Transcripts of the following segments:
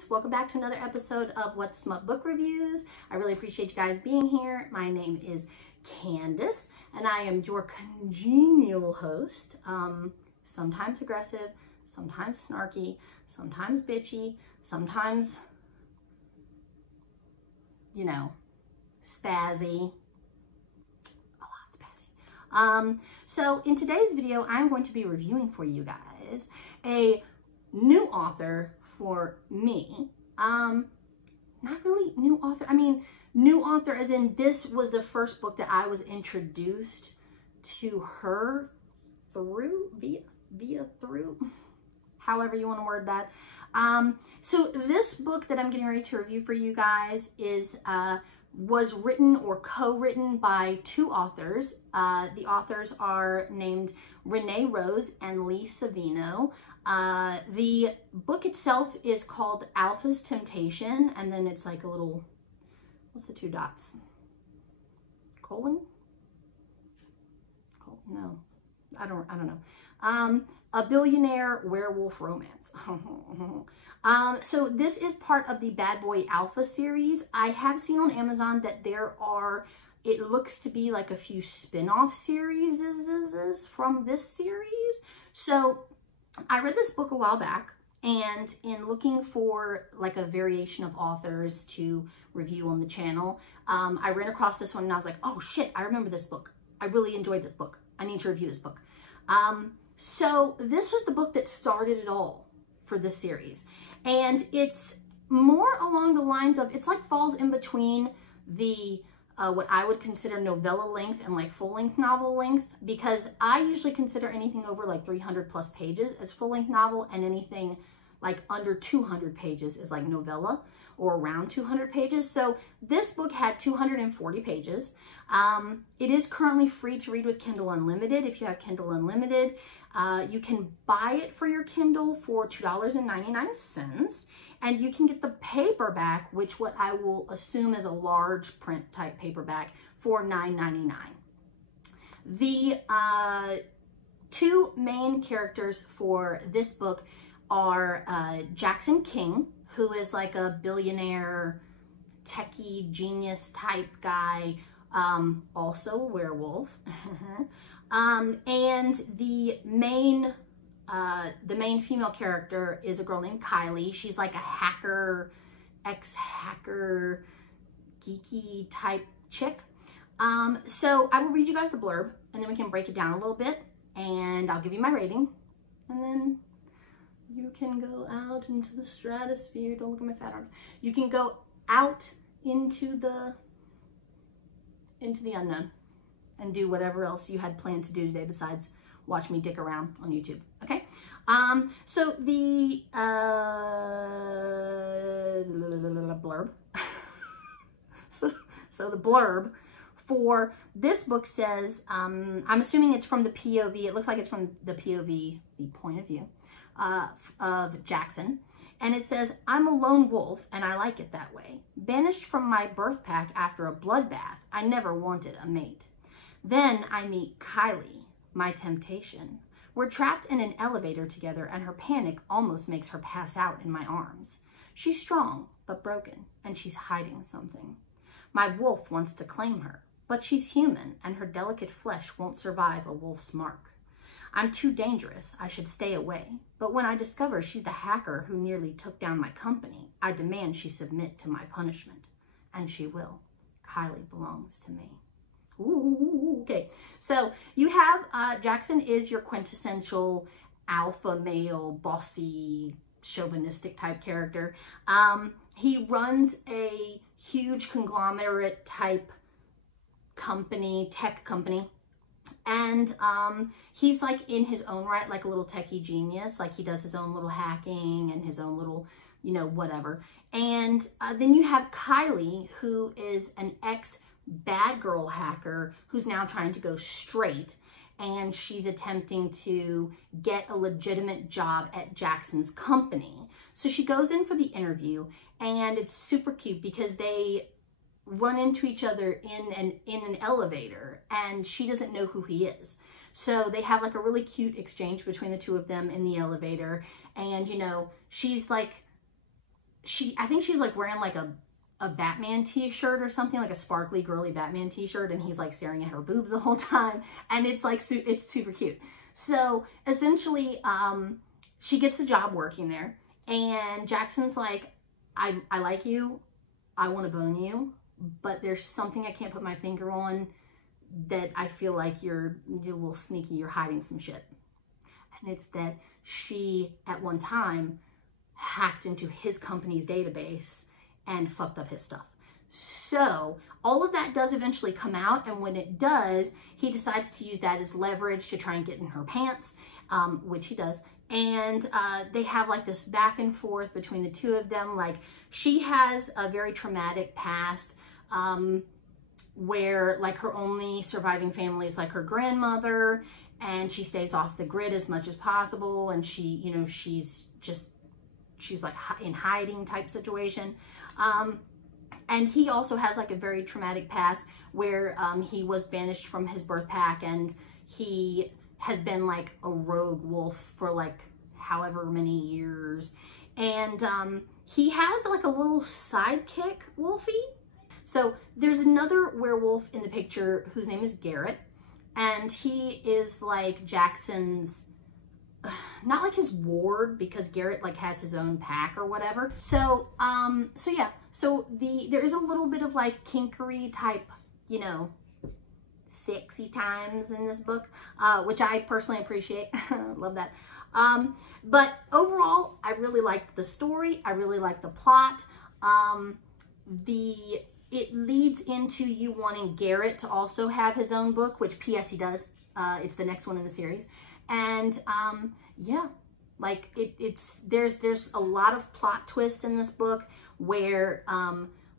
guys, welcome back to another episode of What the Smut Book Reviews. I really appreciate you guys being here. My name is Candace and I am your congenial host. Sometimes aggressive, sometimes snarky, sometimes bitchy, sometimes, you know, spazzy. A lot spazzy. So in today's video, I'm going to be reviewing for you guys a new author for me. Not really new author. I mean, new author as in this was the first book that I was introduced to her through, through, however you want to word that. So this book that I'm getting ready to review for you guys is, was written or co-written by two authors. The authors are named Renee Rose and Lee Savino. The book itself is called Alpha's Temptation, and then it's like a little, what's the two dots? Colon? No, I don't know. A billionaire werewolf romance. So this is part of the Bad Boy Alpha series. I have seen on Amazon that there are, it looks to be like a few spin-off series from this series. So I read this book a while back, and in looking for like a variation of authors to review on the channel, I ran across this one and I was like, oh shit, I remember this book. I really enjoyed this book. I need to review this book. So this was the book that started it all for this series. And it's more along the lines of, it's like falls in between the what I would consider novella length and like full-length novel length, because I usually consider anything over like 300 plus pages as full-length novel, and anything like under 200 pages is like novella, or around 200 pages. So this book had 240 pages. It is currently free to read with Kindle Unlimited. If you have Kindle Unlimited, you can buy it for your Kindle for $2.99. And you can get the paperback, which what I will assume is a large print type paperback, for $9.99. The two main characters for this book are Jackson King, who is like a billionaire, techie, genius type guy, also a werewolf. And the main female character is a girl named Kylie. She's like a hacker, ex-hacker, geeky type chick. So I will read you guys the blurb, and then we can break it down a little bit, and I'll give you my rating, and then you can go out into the stratosphere. Don't look at my fat arms. You can go out into the unknown and do whatever else you had planned to do today besides watch me dick around on YouTube. Okay. So the blurb. so the blurb for this book says, I'm assuming it's from the POV. It looks like it's from the POV, the point of view of Jackson. And it says, I'm a lone wolf and I like it that way. Banished from my birth pack after a bloodbath, I never wanted a mate. Then I meet Kylie, my temptation. We're trapped in an elevator together and her panic almost makes her pass out in my arms. She's strong, but broken, and she's hiding something. My wolf wants to claim her, but she's human and her delicate flesh won't survive a wolf's mark. I'm too dangerous, I should stay away. But when I discover she's the hacker who nearly took down my company, I demand she submit to my punishment. And she will. Kylie belongs to me. Ooh, okay. So you have, Jackson is your quintessential alpha male, bossy, chauvinistic type character. He runs a huge conglomerate type company, tech company. And he's like in his own right, like a little techie genius. Like he does his own little hacking and his own little, you know, whatever. And then you have Kylie, who is an ex-bad girl hacker who's now trying to go straight. And she's attempting to get a legitimate job at Jackson's company. So she goes in for the interview, and it's super cute because they run into each other in an elevator, and she doesn't know who he is. So they have like a really cute exchange between the two of them in the elevator. And, you know, she's like I think she's like wearing like a Batman t-shirt or something, like a sparkly girly Batman t-shirt, and he's like staring at her boobs the whole time, and it's like it's super cute. So essentially she gets the job working there, and Jackson's like, I like you, I want to bone you, but there's something I can't put my finger on that I feel like you're a little sneaky, you're hiding some shit. And it's that she at one time hacked into his company's database and fucked up his stuff. So all of that does eventually come out, and when it does, he decides to use that as leverage to try and get in her pants, which he does. And they have like this back and forth between the two of them. Like, she has a very traumatic past where like her only surviving family is like her grandmother, and she stays off the grid as much as possible, and she, you know, she's like in hiding type situation. And he also has like a very traumatic past where he was banished from his birth pack, and he has been like a rogue wolf for like however many years. And he has like a little sidekick wolfie. So there's another werewolf in the picture whose name is Garrett, and he is like Jackson's, not like his ward, because Garrett like has his own pack or whatever. So yeah, so there is a little bit of like kinkery type, you know, sexy times in this book, which I personally appreciate. Love that. But overall, I really liked the story. I really liked the plot. It leads into you wanting Garrett to also have his own book, which P.S. he does. It's the next one in the series. And yeah, like there's a lot of plot twists in this book where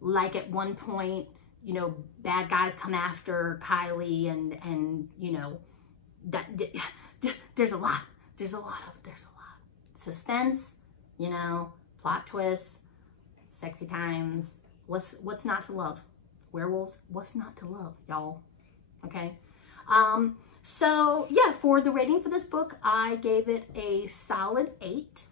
like at one point, you know, bad guys come after Kylie, and you know, that there's a lot suspense, you know, plot twists, sexy times. What's not to love? Werewolves, what's not to love, y'all? Okay. So yeah, for the rating for this book, I gave it a solid 8.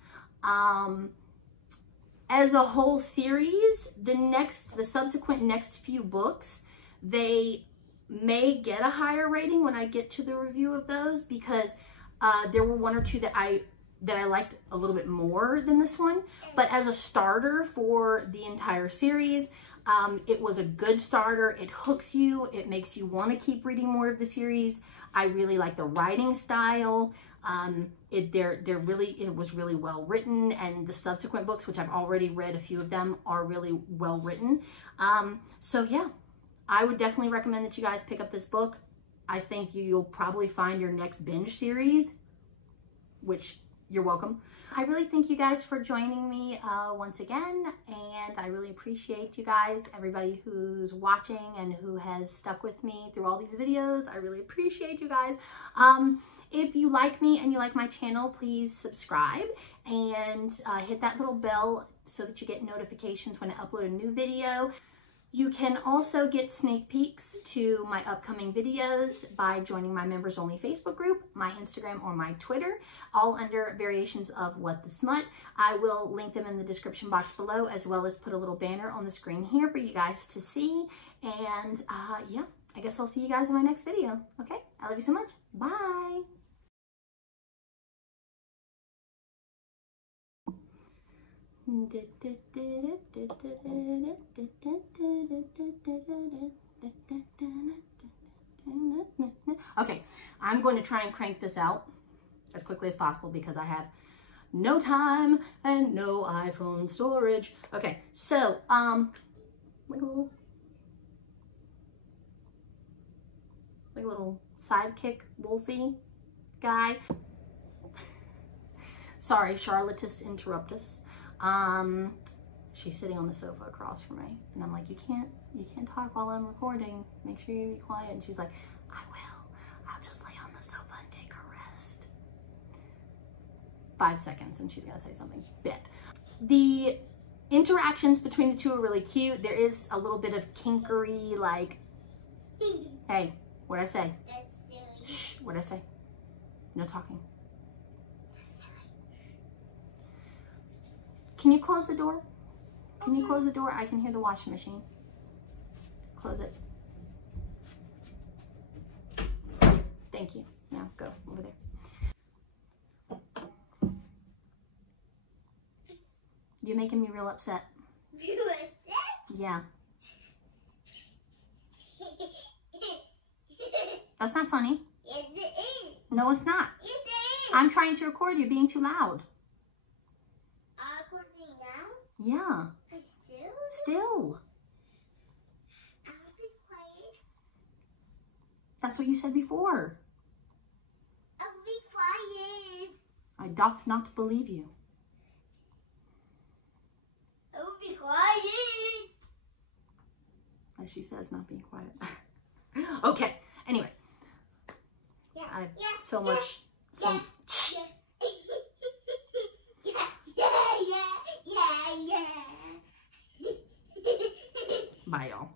As a whole series, the subsequent next few books, they may get a higher rating when I get to the review of those, because there were one or two that I liked a little bit more than this one. But as a starter for the entire series, it was a good starter. It hooks you. It makes you want to keep reading more of the series. I really like the writing style. It was really well written, and the subsequent books, which I've already read a few of them, are really well written. So yeah, I would definitely recommend that you guys pick up this book. I think you'll probably find your next binge series, which you're welcome. I really thank you guys for joining me once again, and I really appreciate you guys, everybody who's watching and who has stuck with me through all these videos. I really appreciate you guys. If you like me and you like my channel, please subscribe and hit that little bell so that you get notifications when I upload a new video. You can also get sneak peeks to my upcoming videos by joining my members only Facebook group, my Instagram, or my Twitter, all under variations of What the Smut. I will link them in the description box below, as well as put a little banner on the screen here for you guys to see. And yeah, I guess I'll see you guys in my next video. Okay, I love you so much. Bye. Okay, I'm going to try and crank this out as quickly as possible because I have no time and no iPhone storage. Okay, so like a little sidekick wolfie guy. Sorry, Charlotus interruptus. She's sitting on the sofa across from me, and I'm like, you can't talk while I'm recording. Make sure you be quiet. And she's like, I will. I'll just lay on the sofa and take a rest. 5 seconds, and she's gonna say something. Bet. The interactions between the two are really cute. There is a little bit of kinkery, like, hey, what'd I say? Shh, what'd I say? No talking. Can you close the door? Can you close the door? I can hear the washing machine. Close it. Thank you. Now go over there. You're making me real upset. You upset? Yeah. That's not funny. Yes, it is. No, it's not. Yes, it is. I'm trying to record you being too loud. I'm recording now? Yeah. I still? Still. I'll be quiet. That's what you said before. I'll be quiet. I doth not believe you. I'll be quiet. As she says, not being quiet. Okay. Anyway. Yeah. I have yeah, so yeah, much. So yeah, yeah. Yeah. Bye, y'all.